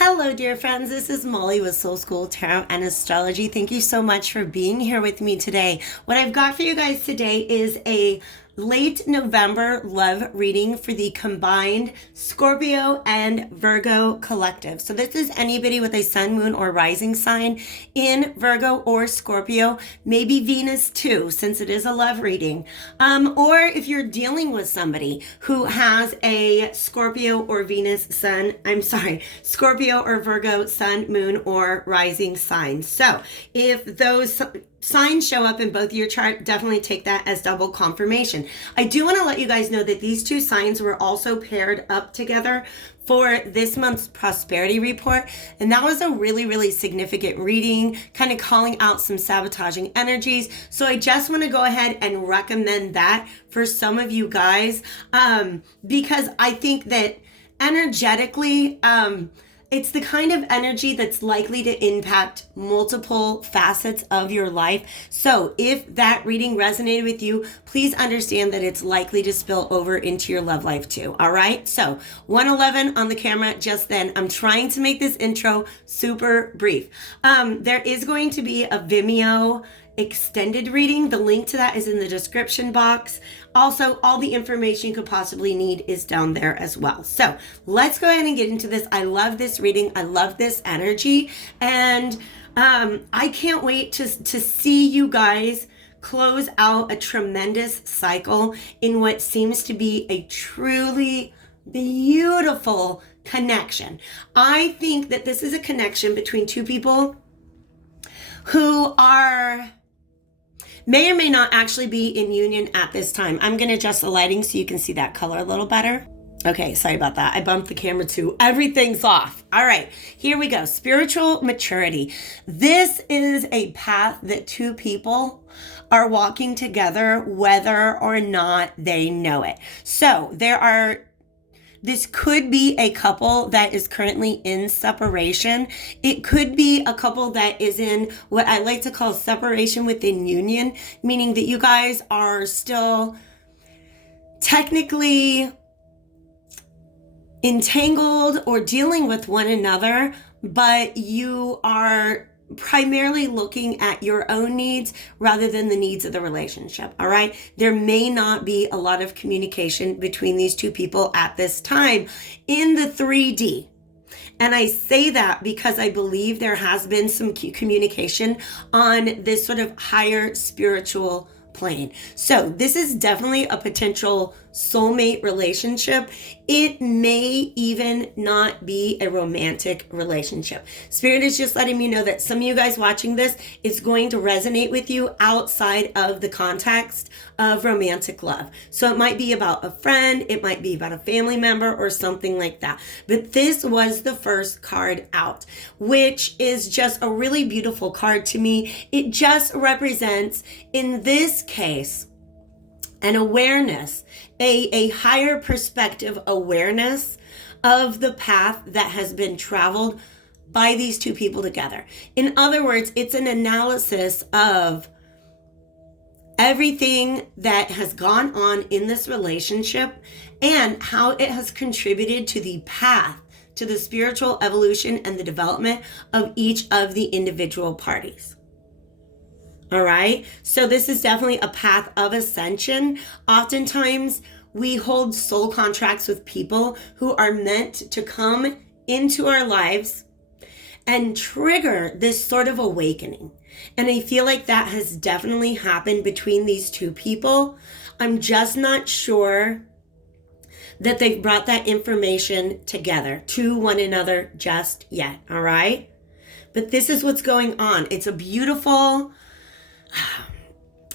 Hello, dear friends. This is Molly with Soul School Tarot and Astrology. Thank you so much for being here with me today. What I've got for you guys today is a late November love reading for the combined Scorpio and Virgo collective. So this is anybody with a sun, moon, or rising sign in Virgo or Scorpio, maybe Venus too, since it is a love reading. Or if you're dealing with somebody who has a Scorpio or Scorpio or Virgo sun, moon, or rising sign. So if those signs show up in both your chart, definitely take that as double confirmation. I do want to let you guys know that these two signs were also paired up together for this month's prosperity report, and that was a really significant reading, kind of calling out some sabotaging energies. So I just want to go ahead and recommend that for some of you guys, because I think that energetically, it's the kind of energy that's likely to impact multiple facets of your life. So if that reading resonated with you, please understand that it's likely to spill over into your love life too. All right. So 111 on the camera just then. I'm trying to make this intro super brief. There is going to be a Vimeo extended reading. The link to that is in the description box. Also, all the information you could possibly need is down there as well. So let's go ahead and get into this. I love this reading. I love this energy. And I can't wait to see you guys close out a tremendous cycle in what seems to be a truly beautiful connection. I think that this is a connection between two people who may or may not actually be in union at this time. I'm going to adjust the lighting so you can see that color a little better. Okay, sorry about that. I bumped the camera too. Everything's off. All right, here we go. Spiritual maturity. This is a path that two people are walking together, whether or not they know it. So this could be a couple that is currently in separation. It could be a couple that is in what I like to call separation within union, meaning that you guys are still technically entangled or dealing with one another, but you are primarily looking at your own needs rather than the needs of the relationship. All right. There may not be a lot of communication between these two people at this time in the 3D. And I say that because I believe there has been some communication on this sort of higher spiritual plane. So this is definitely a potential soulmate relationship. It may even not be a romantic relationship. Spirit is just letting me know that some of you guys watching this is going to resonate with you outside of the context of romantic love. So it might be about a friend, it might be about a family member or something like that. But this was the first card out, which is just a really beautiful card to me. It just represents, in this case, an awareness, a higher perspective awareness of the path that has been traveled by these two people together. In other words, it's an analysis of everything that has gone on in this relationship and how it has contributed to the path, to the spiritual evolution and the development of each of the individual parties. All right. So this is definitely a path of ascension. Oftentimes we hold soul contracts with people who are meant to come into our lives and trigger this sort of awakening. And I feel like that has definitely happened between these two people. I'm just not sure that they've brought that information together to one another just yet. All right. But this is what's going on. It's a beautiful,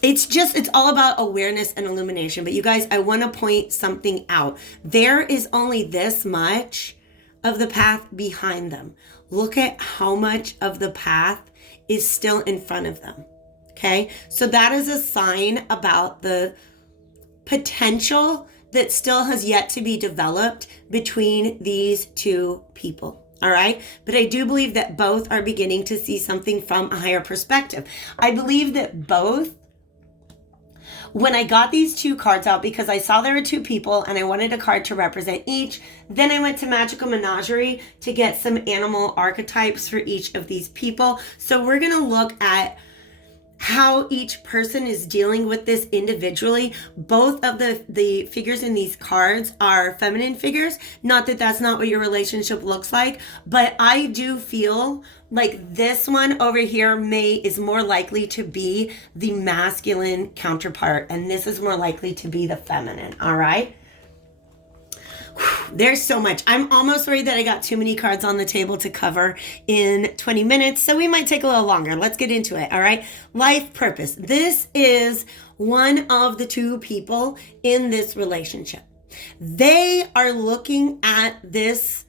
it's all about awareness and illumination. But you guys, I want to point something out. There is only this much of the path behind them. Look at how much of the path is still in front of them. Okay. So that is a sign about the potential that still has yet to be developed between these two people. All right. But I do believe that both are beginning to see something from a higher perspective. I believe that both When I got these two cards out, because I saw there were two people and I wanted a card to represent each, then I went to Magical Menagerie to get some animal archetypes for each of these people. So we're going to look at how each person is dealing with this individually. Both of the figures in these cards are feminine figures. Not that that's not what your relationship looks like, but I do feel like this one over here is more likely to be the masculine counterpart, and this is more likely to be the feminine. All right. There's so much. I'm almost worried that I got too many cards on the table to cover in 20 minutes, so we might take a little longer. Let's get into it, all right? Life purpose. This is one of the two people in this relationship. They are looking at this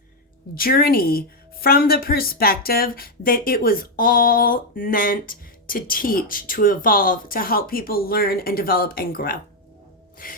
journey from the perspective that it was all meant to teach, to evolve, to help people learn and develop and grow.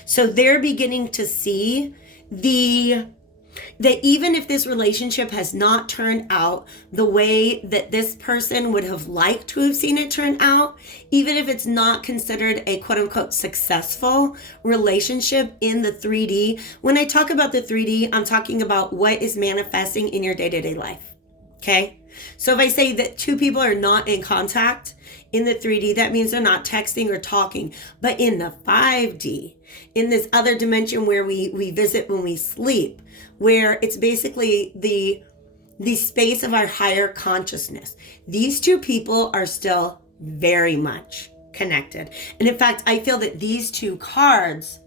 So they're beginning to see that even if this relationship has not turned out the way that this person would have liked to have seen it turn out, even if it's not considered a quote unquote successful relationship in the 3D, when I talk about the 3D, I'm talking about what is manifesting in your day-to-day life. Okay? So if I say that two people are not in contact in the 3D, that means they're not texting or talking. But in the 5D, in this other dimension where we visit when we sleep, where it's basically the space of our higher consciousness, these two people are still very much connected. And in fact, I feel that these two cards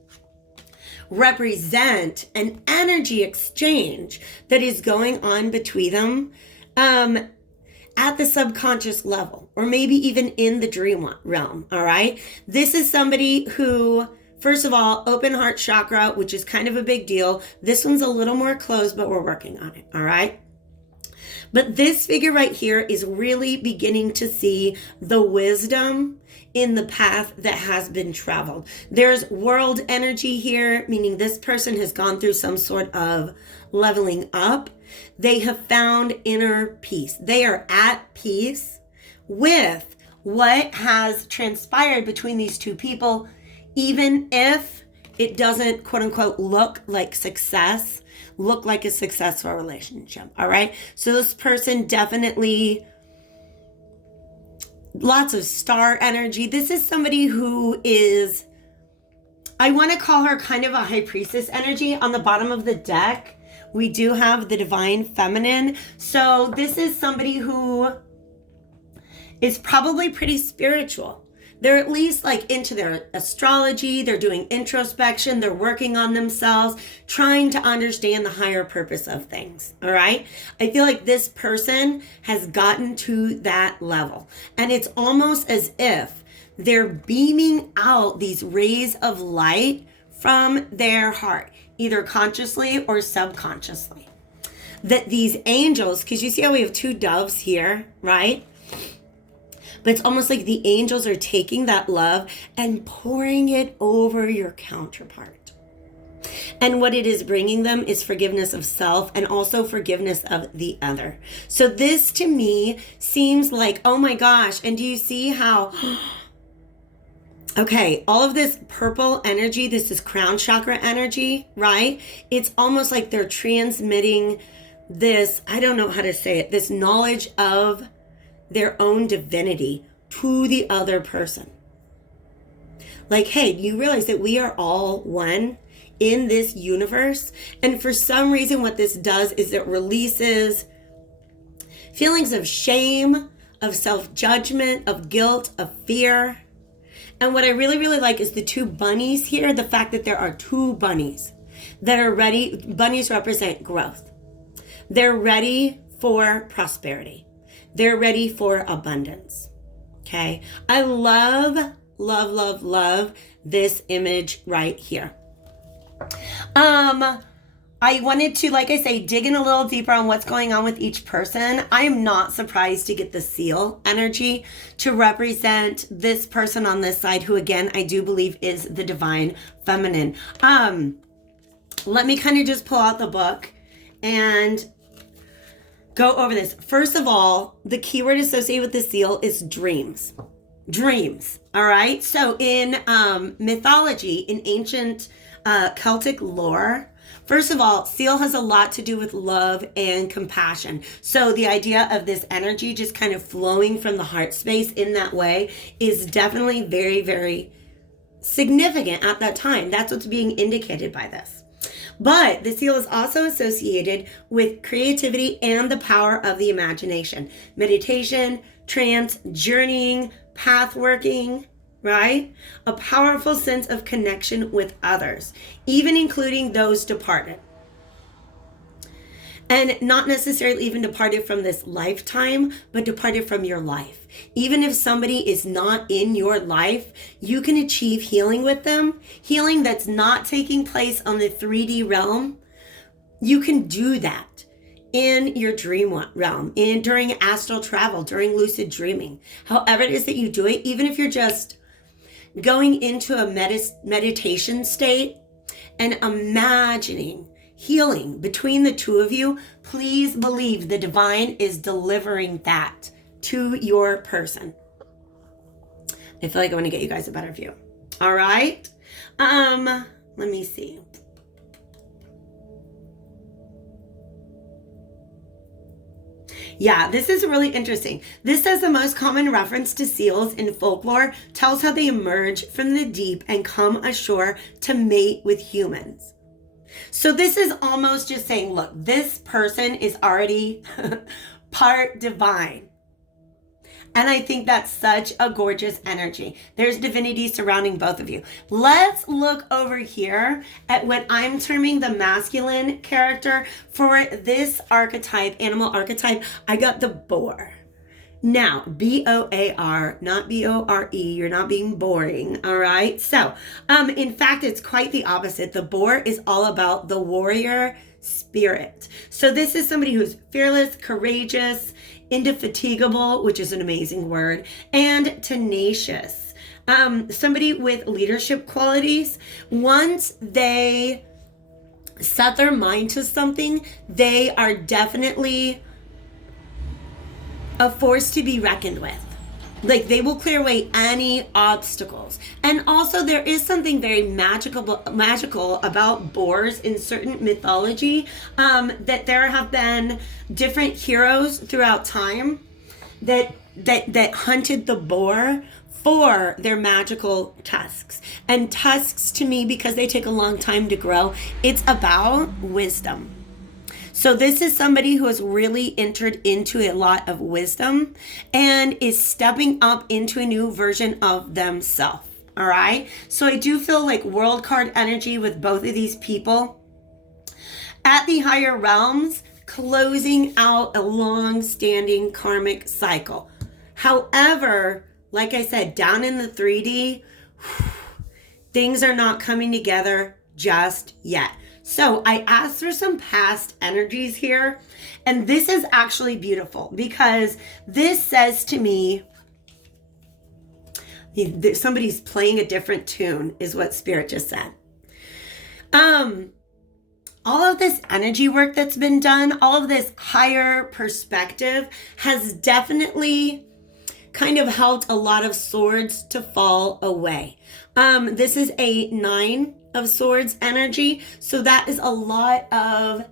represent an energy exchange that is going on between them at the subconscious level, or maybe even in the dream realm, all right? This is somebody who, first of all, open heart chakra, which is kind of a big deal. This one's a little more closed, but we're working on it, all right? But this figure right here is really beginning to see the wisdom in the path that has been traveled. There's world energy here, meaning this person has gone through some sort of leveling up. They have found inner peace. They are at peace with what has transpired between these two people, even if it doesn't, quote unquote, look like success, look like a successful relationship. All right. So this person definitely, lots of star energy. This is somebody who is, I want to call her kind of a high priestess energy. On the bottom of the deck, we do have the divine feminine. So this is somebody who is probably pretty spiritual. They're at least like into their astrology. They're doing introspection. They're working on themselves, trying to understand the higher purpose of things. All right. I feel like this person has gotten to that level, and it's almost as if they're beaming out these rays of light from their heart, either consciously or subconsciously. That these angels, because you see how we have two doves here, right? But it's almost like the angels are taking that love and pouring it over your counterpart. And what it is bringing them is forgiveness of self and also forgiveness of the other. So this to me seems like, oh my gosh, and do you see how... Okay, all of this purple energy, this is crown chakra energy, right? It's almost like they're transmitting this, I don't know how to say it, this knowledge of their own divinity to the other person. Like, hey, you realize that we are all one in this universe? And for some reason, what this does is it releases feelings of shame, of self-judgment, of guilt, of fear. And what I really, really like is the two bunnies here, the fact that there are two bunnies that are ready. Bunnies represent growth. They're ready for prosperity. They're ready for abundance. Okay. I love, love, love, love this image right here. I wanted to, like I say, dig in a little deeper on what's going on with each person. I am not surprised to get the seal energy to represent this person on this side, who again, I do believe is the divine feminine. Let me kind of just pull out the book and go over this. First of all, the keyword associated with the seal is dreams. dreams. All right. So in mythology, in ancient Celtic lore, first of all, seal has a lot to do with love and compassion. So the idea of this energy just kind of flowing from the heart space in that way is definitely very, very significant at that time. That's what's being indicated by this. But the seal is also associated with creativity and the power of the imagination, meditation, trance, journeying, path working, right? A powerful sense of connection with others, even including those departed. And not necessarily even departed from this lifetime, but departed from your life. Even if somebody is not in your life, you can achieve healing with them. Healing that's not taking place on the 3D realm. You can do that in your dream realm, during astral travel, during lucid dreaming. However it is that you do it, even if you're just going into a meditation state and imagining healing between the two of you, please believe the divine is delivering that to your person. I feel like I want to get you guys a better view. All right. Let me see. Yeah, this is really interesting. This says the most common reference to seals in folklore tells how they emerge from the deep and come ashore to mate with humans. So this is almost just saying, look, this person is already part divine. And I think that's such a gorgeous energy. There's divinity surrounding both of you. Let's look over here at what I'm terming the masculine character. For this archetype, animal archetype, I got the boar. Now, B-O-A-R, not B-O-R-E. You're not being boring, all right? So, in fact, it's quite the opposite. The boar is all about the warrior spirit. So this is somebody who's fearless, courageous, indefatigable, which is an amazing word, and tenacious. Somebody with leadership qualities. Once they set their mind to something, they are definitely a force to be reckoned with. Like, they will clear away any obstacles. And also there is something very magical about boars in certain mythology, that there have been different heroes throughout time that hunted the boar for their magical tusks. And tusks, to me, because they take a long time to grow, it's about wisdom. So this is somebody who has really entered into a lot of wisdom and is stepping up into a new version of themselves. All right. So I do feel like world card energy with both of these people at the higher realms, closing out a long-standing karmic cycle. However, like I said, down in the 3D, things are not coming together just yet. So I asked for some past energies here, and this is actually beautiful because this says to me, somebody's playing a different tune is what Spirit just said. All of this energy work that's been done, all of this higher perspective has definitely kind of helped a lot of swords to fall away. This is a 9 of swords energy. So that is a lot of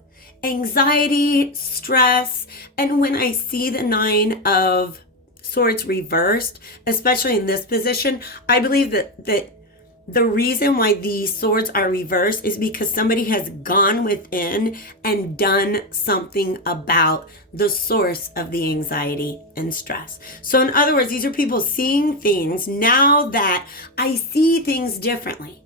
anxiety, stress. And when I see the 9 of swords reversed, especially in this position, I believe that the reason why these swords are reversed is because somebody has gone within and done something about the source of the anxiety and stress. So in other words, these are people seeing things now that I see things differently.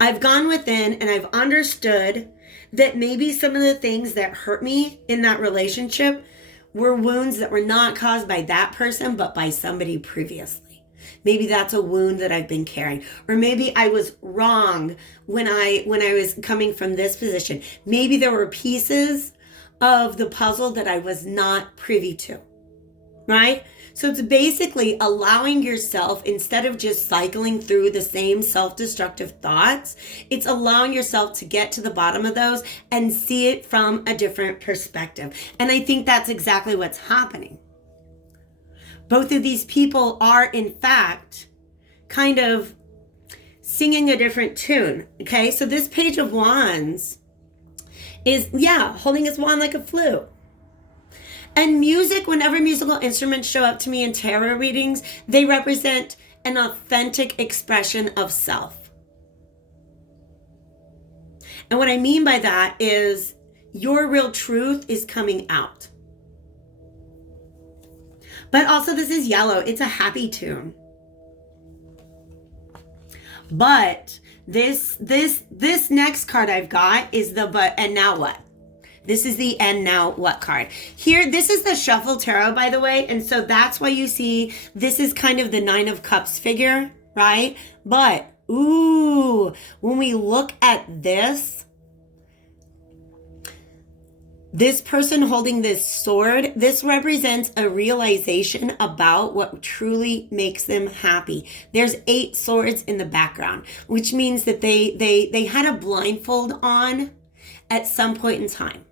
I've gone within and I've understood that maybe some of the things that hurt me in that relationship were wounds that were not caused by that person, but by somebody previously. Maybe that's a wound that I've been carrying. Or maybe I was wrong when I was coming from this position. Maybe there were pieces of the puzzle that I was not privy to, right? So it's basically allowing yourself, instead of just cycling through the same self-destructive thoughts, it's allowing yourself to get to the bottom of those and see it from a different perspective. And I think that's exactly what's happening. Both of these people are, in fact, kind of singing a different tune. Okay, so this Page of Wands is, holding his wand like a flute. And music, whenever musical instruments show up to me in tarot readings, they represent an authentic expression of self. And what I mean by that is your real truth is coming out. But also this is yellow. It's a happy tune. But this next card I've got is the but and now what? This is the and now what card. Here, this is the Shuffle Tarot, by the way. And so that's why you see this is kind of the Nine of Cups figure, right? But, ooh, when we look at this person holding this sword, this represents a realization about what truly makes them happy. There's 8 swords in the background, which means that they had a blindfold on at some point in time.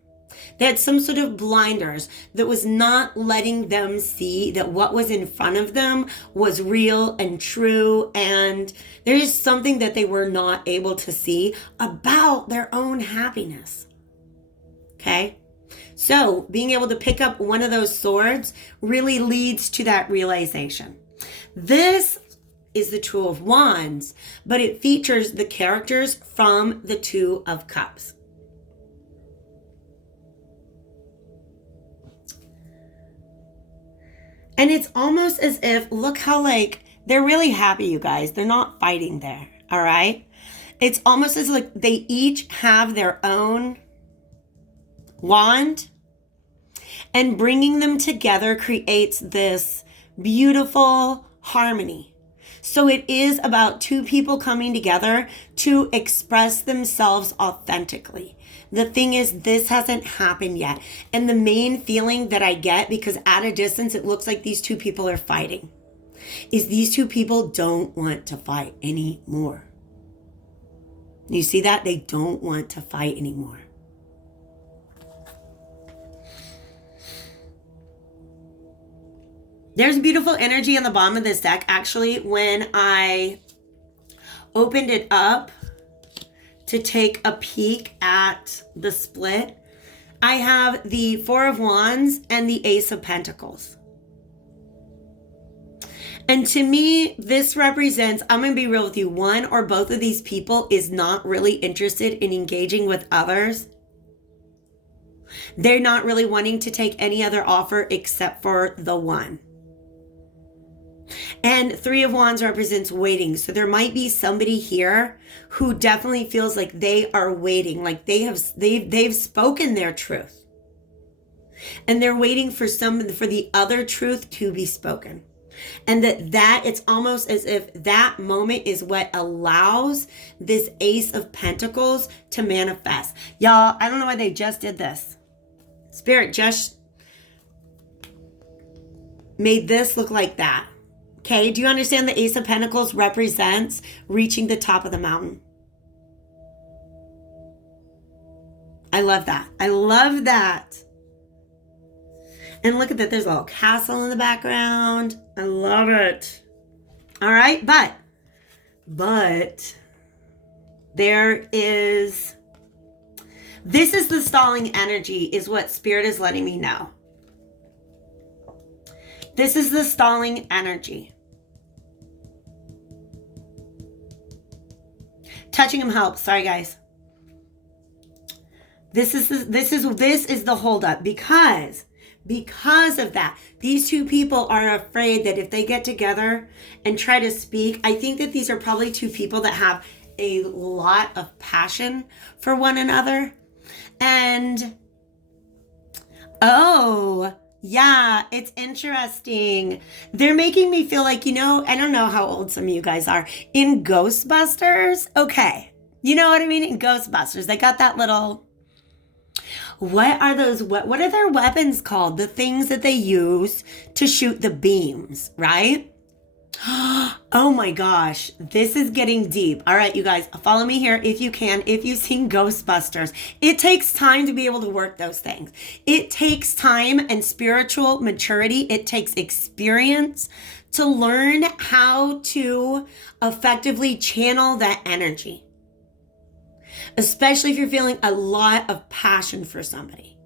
They had some sort of blinders that was not letting them see that what was in front of them was real and true. And there is something that they were not able to see about their own happiness. Okay? So being able to pick up one of those swords really leads to that realization. This is the Two of Wands, but it features the characters from the Two of Cups. And it's almost as if, look how they're really happy, you guys. They're not fighting there, all right? It's almost as like they each have their own wand, and bringing them together creates this beautiful harmony. So it is about two people coming together to express themselves authentically. The thing is, this hasn't happened yet. And the main feeling that I get, because at a distance, it looks like these two people are fighting, is these two people don't want to fight anymore. You see that? They don't want to fight anymore. There's beautiful energy on the bottom of this deck. Actually, when I opened it up to take a peek at the split, I have the Four of Wands and the Ace of Pentacles. And to me, this represents, I'm going to be real with you, one or both of these people is not really interested in engaging with others. They're not really wanting to take any other offer except for the one. And Three of Wands represents waiting. So there might be somebody here who definitely feels like they are waiting, like they've spoken their truth. And they're waiting for the other truth to be spoken. And that it's almost as if that moment is what allows this Ace of Pentacles to manifest. Y'all, I don't know why they just did this. Spirit just made this look like that. Okay, do you understand the Ace of Pentacles represents reaching the top of the mountain? I love that. I love that. And look at that. There's a little castle in the background. I love it. All right, but there is, this is the stalling energy is what Spirit is letting me know. This is the stalling energy. Touching him helps. Sorry, guys. This is the holdup because of that. These two people are afraid that if they get together and try to speak, I think that these are probably two people that have a lot of passion for one another. And yeah, it's interesting. They're making me feel like, I don't know how old some of you guys are. In Ghostbusters, okay. You know what I mean? In Ghostbusters, they got that little, what are their weapons called? The things that they use to shoot the beams, right? Oh my gosh, this is getting deep. All right, you guys, follow me here if you can. If you've seen Ghostbusters, it takes time to be able to work those things. It takes time and spiritual maturity. It takes experience to learn how to effectively channel that energy, especially if you're feeling a lot of passion for somebody.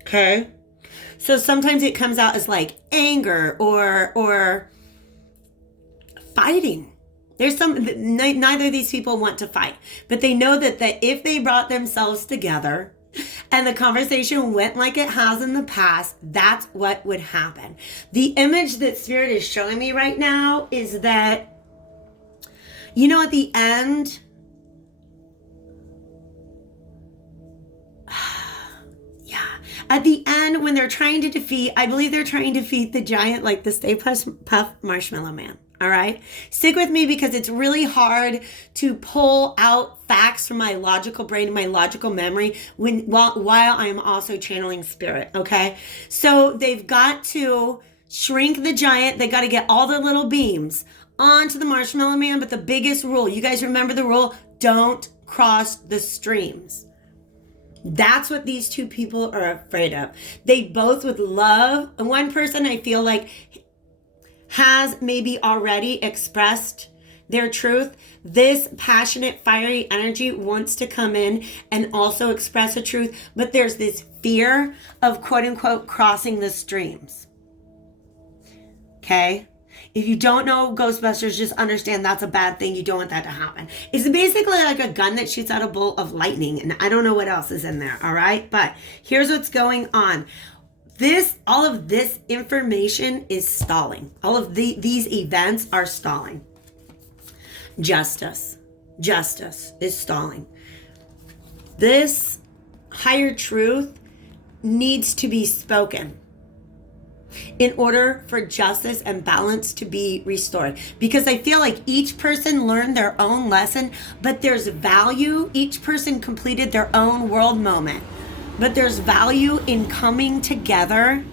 Okay? So sometimes it comes out as like anger or fighting. There's neither of these people want to fight, but they know that if they brought themselves together and the conversation went like it has in the past, that's what would happen. The image that Spirit is showing me right now is that, at the end, at the end, when they're trying to defeat, I believe they're trying to defeat the giant, like the Stay Puft Marshmallow Man. All right. Stick with me because it's really hard to pull out facts from my logical brain and my logical memory while I am also channeling spirit. Okay. So they've got to shrink the giant. They got to get all the little beams onto the Marshmallow Man. But the biggest rule, you guys remember the rule, don't cross the streams. That's what these two people are afraid of. They both would love, and one person I feel like has maybe already expressed their truth. This passionate, fiery energy wants to come in and also express a truth, but there's this fear of quote unquote crossing the streams. Okay? If you don't know Ghostbusters, just understand that's a bad thing. You don't want that to happen. It's basically like a gun that shoots out a bolt of lightning, and I don't know what else is in there, all right? But here's what's going on. All of this information is stalling. All of these events are stalling. Justice is stalling. This higher truth needs to be spoken in order for justice and balance to be restored. Because I feel like each person learned their own lesson, but there's value. Each person completed their own world moment, but there's value in coming together.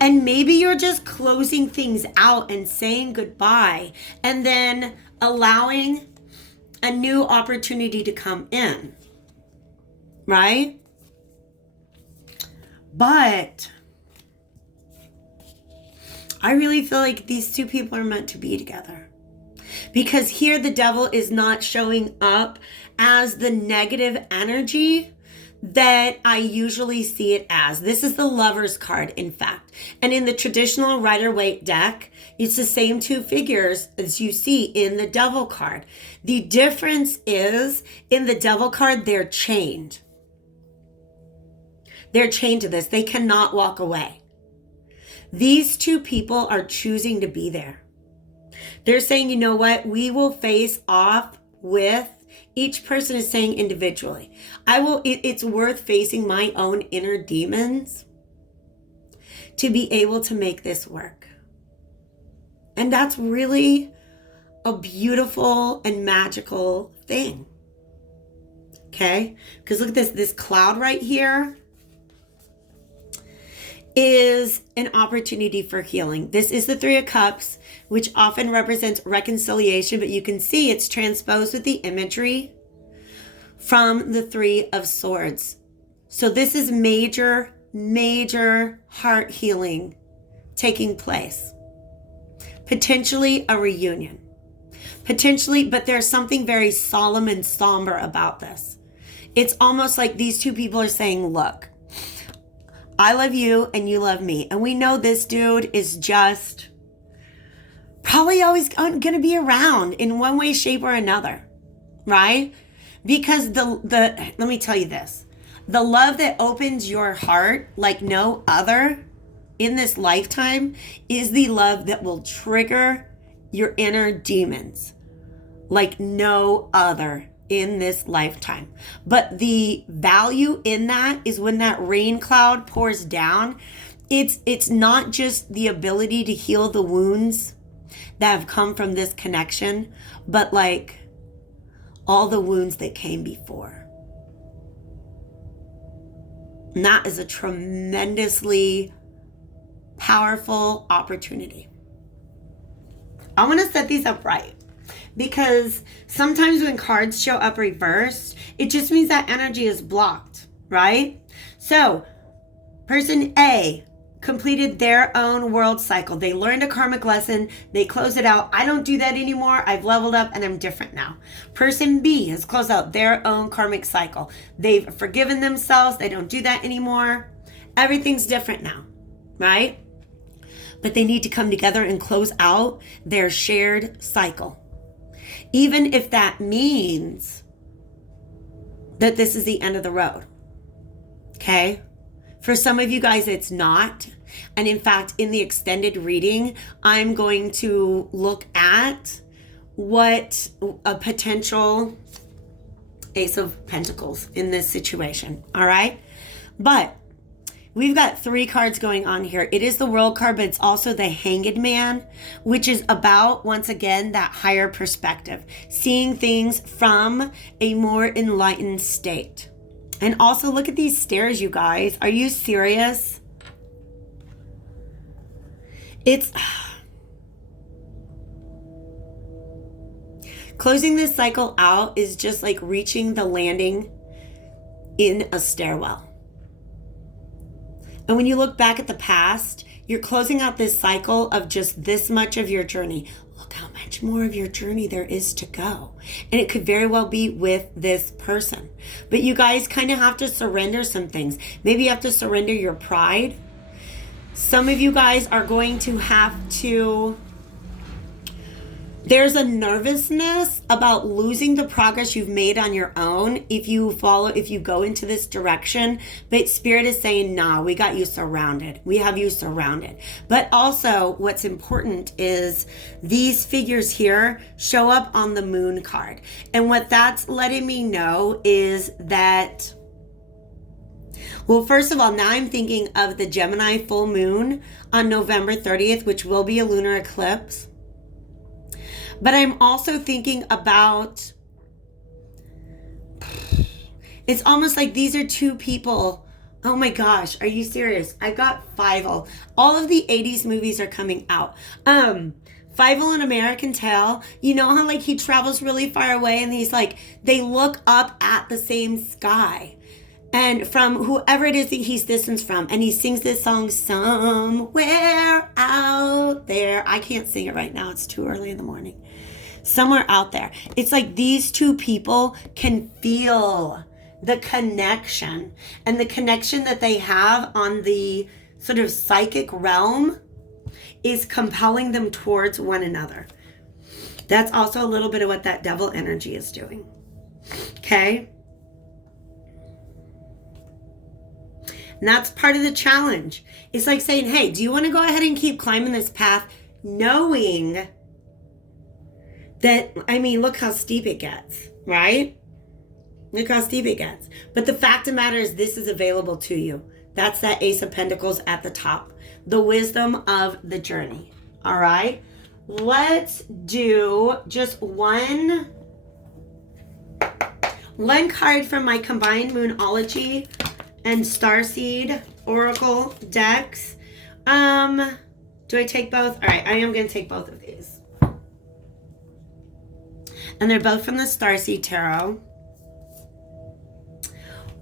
And maybe you're just closing things out and saying goodbye and then allowing a new opportunity to come in, right? But I really feel like these two people are meant to be together, because here the devil is not showing up as the negative energy that I usually see it as. This is the Lover's card, in fact. And in the traditional Rider-Waite deck, it's the same two figures as you see in the Devil card. The difference is in the Devil card, they're chained. They're chained to this. They cannot walk away. These two people are choosing to be there. They're saying, you know what? We will face off with, each person is saying individually, it's worth facing my own inner demons to be able to make this work. And that's really a beautiful and magical thing. Okay? Because look at this cloud right here is an opportunity for healing. This is the Three of Cups, which often represents reconciliation, but you can see it's transposed with the imagery from the Three of Swords. So this is major heart healing taking place. Potentially a reunion. Potentially, but there's something very solemn and somber about this. It's almost like these two people are saying, look, I love you and you love me. And we know this dude is just probably always going to be around in one way, shape, or another, right? Because let me tell you this, the love that opens your heart like no other in this lifetime is the love that will trigger your inner demons like no other in this lifetime. But the value in that is when that rain cloud pours down, it's not just the ability to heal the wounds that have come from this connection, but like all the wounds that came before. And that is a tremendously powerful opportunity. I want to set these up right. Because sometimes when cards show up reversed, it just means that energy is blocked, right? So, person A completed their own world cycle. They learned a karmic lesson. They closed it out. I don't do that anymore. I've leveled up and I'm different now. Person B has closed out their own karmic cycle. They've forgiven themselves. They don't do that anymore. Everything's different now, right? But they need to come together and close out their shared cycle. Even if that means that this is the end of the road. Okay? For some of you guys, it's not. And in fact, in the extended reading, I'm going to look at what a potential Ace of Pentacles in this situation. All right? But we've got 3 cards going on here. It is the World card, but it's also the Hanged Man, which is about, once again, that higher perspective. Seeing things from a more enlightened state. And also, look at these stairs, you guys. Are you serious? It's... Closing this cycle out is just like reaching the landing in a stairwell. And when you look back at the past, you're closing out this cycle of just this much of your journey. Look how much more of your journey there is to go. And it could very well be with this person. But you guys kind of have to surrender some things. Maybe you have to surrender your pride. Some of you guys are going to have to... There's a nervousness about losing the progress you've made on your own if you go into this direction. But Spirit is saying, nah, we got you surrounded. We have you surrounded. But also what's important is these figures here show up on the Moon card. And what that's letting me know is that, well, first of all, now I'm thinking of the Gemini full moon on November 30th, which will be a lunar eclipse. But I'm also thinking about, it's almost like these are 2 people. Oh my gosh, are you serious? I got Fievel. All of the 80s movies are coming out. Fievel in American Tail, you know how like he travels really far away and he's like, they look up at the same sky. And from whoever it is that he's distanced from, and he sings this song, Somewhere Out There. I can't sing it right now. It's too early in the morning. Somewhere out there. It's like these 2 people can feel the connection. And the connection that they have on the sort of psychic realm is compelling them towards one another. That's also a little bit of what that devil energy is doing. Okay? And that's part of the challenge. It's like saying, hey, do you want to go ahead and keep climbing this path knowing that, I mean, look how steep it gets, right? Look how steep it gets. But the fact of the matter is this is available to you. That's that Ace of Pentacles at the top. The wisdom of the journey. All right? Let's do just one card from my combined Moonology and Starseed Oracle decks. Do I take both? All right, I am going to take both of these. And they're both from the Starseed Tarot.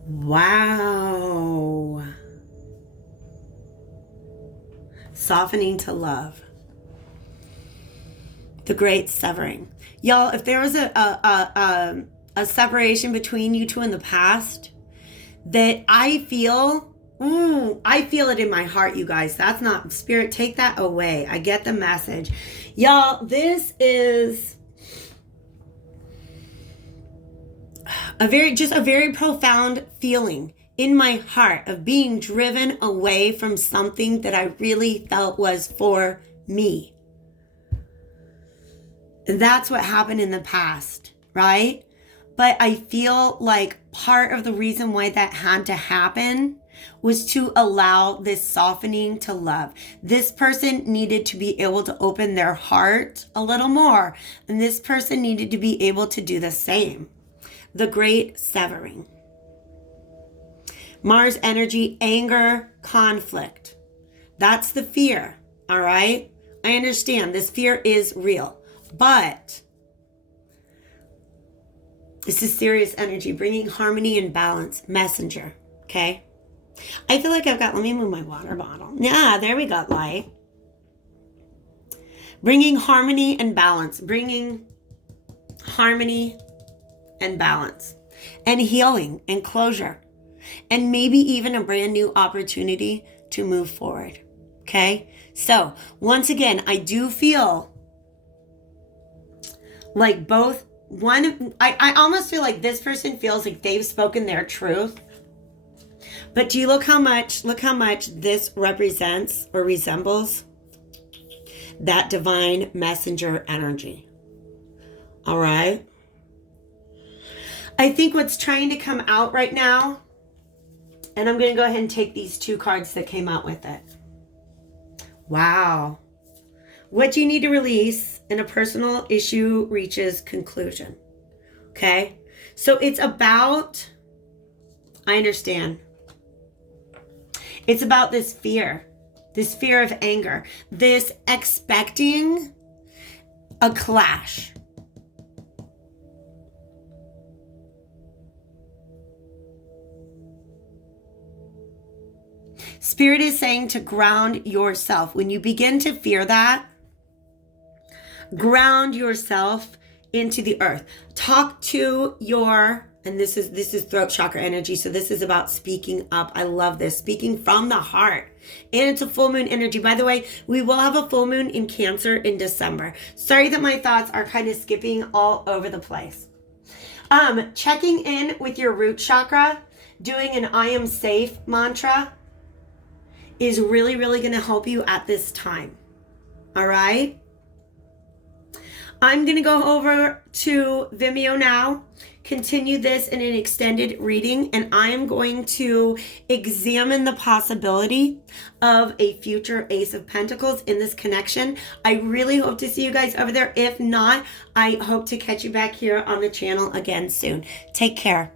Wow. Softening to love. The great severing. Y'all, if there was a separation between you 2 in the past, that I feel it in my heart, you guys. That's not Spirit. Take that away. I get the message. Y'all, this is a very profound feeling in my heart of being driven away from something that I really felt was for me. And that's what happened in the past, right? But I feel like part of the reason why that had to happen was to allow this softening to love. This person needed to be able to open their heart a little more. And this person needed to be able to do the same. The great severing. Mars energy, anger, conflict. That's the fear, all right? I understand this fear is real, but this is serious energy, bringing harmony and balance. Messenger, okay? I feel like let me move my water bottle. Yeah, there we go, light. Bringing harmony and balance. Bringing harmony and balance. And healing and closure. And maybe even a brand new opportunity to move forward. Okay? So, once again, I do feel like I almost feel like this person feels like they've spoken their truth. But do you look how much this represents or resembles that divine messenger energy? All right. I think what's trying to come out right now, and I'm going to go ahead and take these 2 cards that came out with it. Wow. What do you need to release in a personal issue reaches conclusion? Okay. So it's about, I understand. It's about this fear of anger, this expecting a clash. Spirit is saying to ground yourself. When you begin to fear that, ground yourself into the earth. Talk to your, and this is throat chakra energy, so this is about speaking up. I love this, speaking from the heart. And it's a full moon energy. By the way, we will have a full moon in Cancer in December. Sorry that my thoughts are kind of skipping all over the place. Checking in with your root chakra, doing an I am safe mantra is really, really going to help you at this time. All right? I'm going to go over to Vimeo now, continue this in an extended reading, and I am going to examine the possibility of a future Ace of Pentacles in this connection. I really hope to see you guys over there. If not, I hope to catch you back here on the channel again soon. Take care.